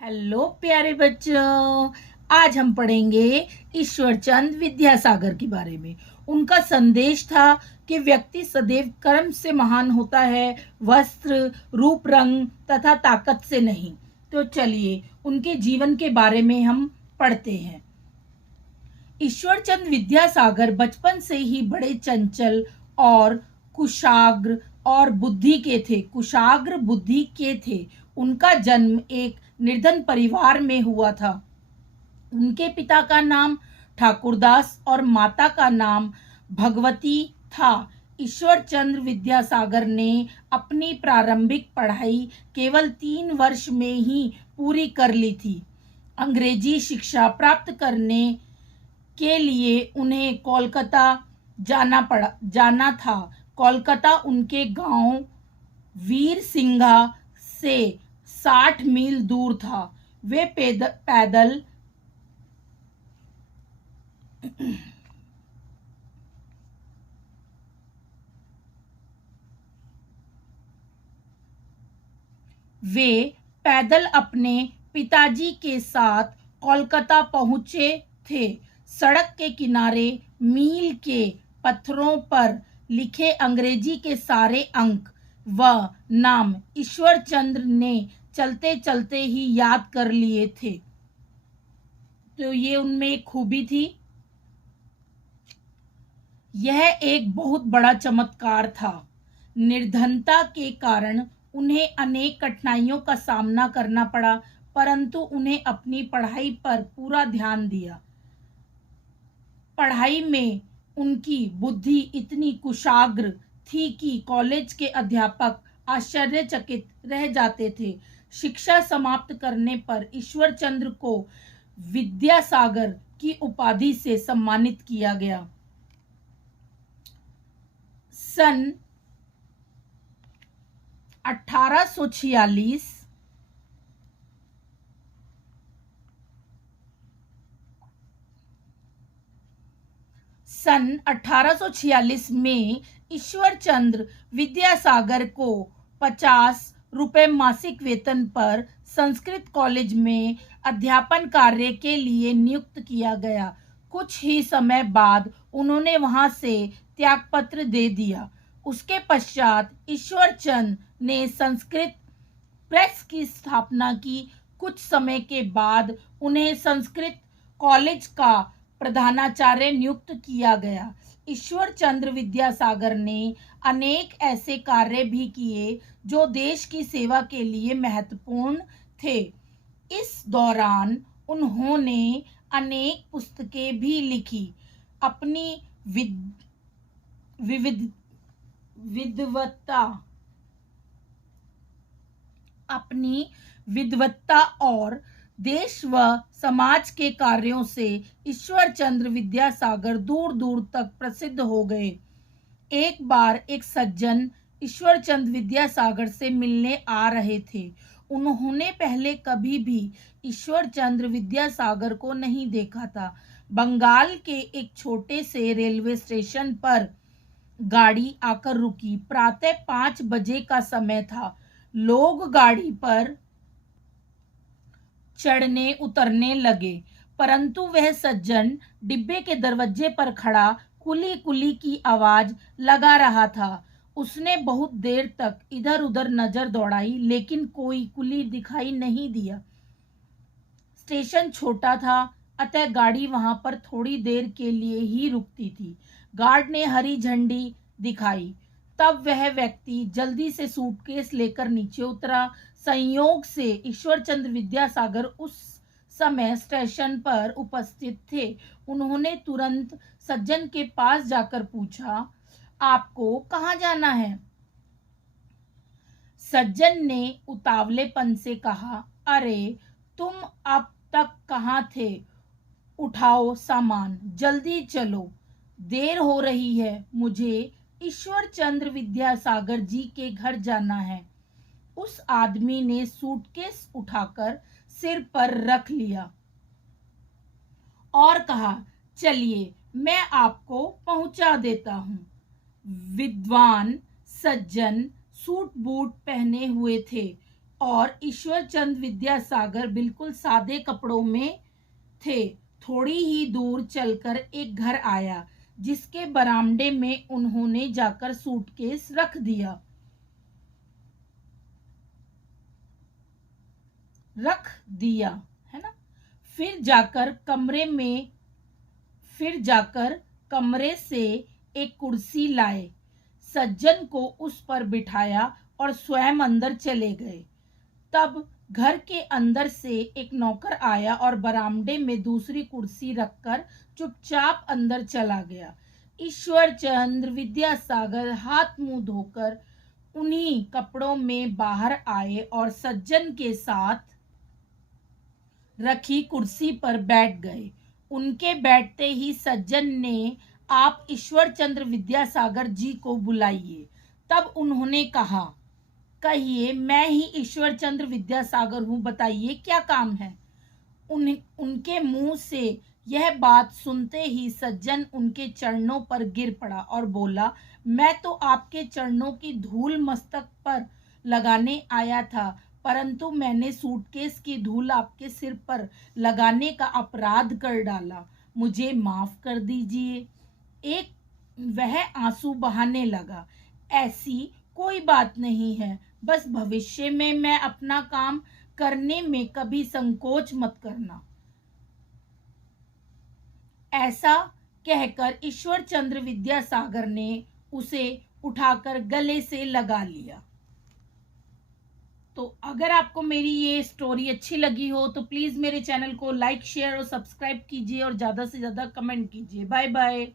Hello प्यारे बच्चों, आज हम पढ़ेंगे ईश्वरचंद विद्यासागर के बारे में। उनका संदेश था कि व्यक्ति सदैव कर्म से महान होता है, वस्त्र, रूप, रंग तथा ताकत से नहीं। तो चलिए उनके जीवन के बारे में हम पढ़ते हैं। ईश्वरचंद विद्यासागर बचपन से ही बड़े चंचल और कुशाग्र और कुशाग्र बुद्धि के थे। उनका जन्म एक निर्धन परिवार में हुआ था। उनके पिता का नाम ठाकुरदास और माता का नाम भगवती था। ईश्वरचंद्र विद्यासागर ने अपनी प्रारंभिक पढ़ाई केवल 3 वर्ष में ही पूरी कर ली थी। अंग्रेजी शिक्षा प्राप्त करने के लिए उन्हें कोलकाता जाना था। कोलकाता उनके गांव वीर सिंघा से 60 मील दूर था। वे पैदल अपने पिताजी के साथ कोलकाता पहुंचे थे। सड़क के किनारे मील के पत्थरों पर लिखे अंग्रेजी के सारे अंक व नाम ईश्वरचंद्र ने चलते चलते ही याद कर लिए थे। तो ये उनमें एक खूबी थी। यह एक बहुत बड़ा चमत्कार था। निर्धनता के कारण उन्हें अनेक कठिनाइयों का सामना करना पड़ा, परंतु उन्हें अपनी पढ़ाई पर पूरा ध्यान दिया। पढ़ाई में उनकी बुद्धि इतनी कुशाग्र थी कि कॉलेज के अध्यापक आश्चर्यचकित रह जाते थे। शिक्षा समाप्त करने पर ईश्वरचंद्र को विद्यासागर की उपाधि से सम्मानित किया गया। सन 1846 में ईश्वरचंद्र विद्यासागर को 50 रुपए मासिक वेतन पर संस्कृत कॉलेज में अध्यापन कार्य के लिए नियुक्त किया गया। कुछ ही समय बाद उन्होंने वहां से त्यागपत्र दे दिया। उसके पश्चात ईश्वरचंद ने संस्कृत प्रेस की स्थापना की। कुछ समय के बाद उन्हें संस्कृत कॉलेज का प्रधानाचार्य नियुक्त किया गया। ईश्वरचंद्र विद्यासागर ने अनेक ऐसे कार्य भी किए जो देश की सेवा के लिए महत्वपूर्ण थे। इस दौरान उन्होंने अनेक पुस्तकें भी लिखी। अपनी विद्वत्ता और देश व समाज के कार्यों से ईश्वरचंद्र विद्यासागर दूर दूर तक प्रसिद्ध हो गए। एक बार एक सज्जन ईश्वरचंद्र विद्यासागर से मिलने आ रहे थे। उन्होंने पहले कभी भी ईश्वरचंद्र विद्यासागर को नहीं देखा था। बंगाल के एक छोटे से रेलवे स्टेशन पर गाड़ी आकर रुकी। प्रातः 5 बजे का समय था। लोग गाड़ी पर चढ़ने उतरने लगे, परंतु वह सज्जन डिब्बे के दरवाजे पर खड़ा कुली कुली की आवाज लगा रहा था। उसने बहुत देर तक इधर उधर नजर दौड़ाई, लेकिन कोई कुली दिखाई नहीं दिया। स्टेशन छोटा था, अतः गाड़ी वहां पर थोड़ी देर के लिए ही रुकती थी। गार्ड ने हरी झंडी दिखाई, तब वह व्यक्ति जल्दी से सूटकेस लेकर नीचे उतरा। संयोग से ईश्वरचंद्र विद्यासागर उस समय स्टेशन पर उपस्थित थे। उन्होंने तुरंत सज्जन के पास जाकर पूछा, आपको कहाँ जाना है? सज्जन ने उतावलेपन से कहा, अरे तुम अब तक कहाँ थे? उठाओ सामान, जल्दी चलो, देर हो रही है। मुझे ईश्वरचंद्र विद्यासागर जी के घर जाना है। उस आदमी ने सूटकेस उठाकर सिर पर रख लिया और कहा, चलिए मैं आपको पहुंचा देता हूं। विद्वान सज्जन सूट बूट पहने हुए थे। और ईश्वरचंद विद्यासागर बिल्कुल सादे कपड़ों में थे। थोड़ी ही दूर चलकर एक घर आया, जिसके बरामदे में उन्होंने जाकर सूटकेस रख दिया। है ना। फिर जाकर कमरे से एक कुर्सी लाए, सज्जन को उस पर बिठाया और स्वयं अंदर चले गए। तब घर के अंदर से एक नौकर आया और बरामदे में दूसरी कुर्सी रखकर चुपचाप अंदर चला गया। ईश्वरचंद्र विद्यासागर हाथ मुंह धोकर उन्हीं कपड़ों में बाहर आए और सज्जन के साथ रखी कुर्सी पर बैठ गए। उनके बैठते ही सज्जन ने, आप ईश्वरचंद्र विद्यासागर जी को बुलाइए। तब उन्होंने कहा, कहिए, मैं ही ईश्वरचंद्र विद्यासागर हूँ, बताइए क्या काम है। उनके मुंह से यह बात सुनते ही सज्जन उनके चरणों पर गिर पड़ा और बोला, मैं तो आपके चरणों की धूल मस्तक पर लगाने आया था, परंतु मैंने सूटकेस की धूल आपके सिर पर लगाने का अपराध कर डाला, मुझे माफ कर दीजिए। वह आंसू बहाने लगा। ऐसी कोई बात नहीं है, बस भविष्य में मैं अपना काम करने में कभी संकोच मत करना। ऐसा कहकर ईश्वरचंद्र विद्यासागर ने उसे उठाकर गले से लगा लिया। तो अगर आपको मेरी ये स्टोरी अच्छी लगी हो तो प्लीज मेरे चैनल को लाइक, शेयर और सब्सक्राइब कीजिए और ज्यादा से ज्यादा कमेंट कीजिए। Bye bye.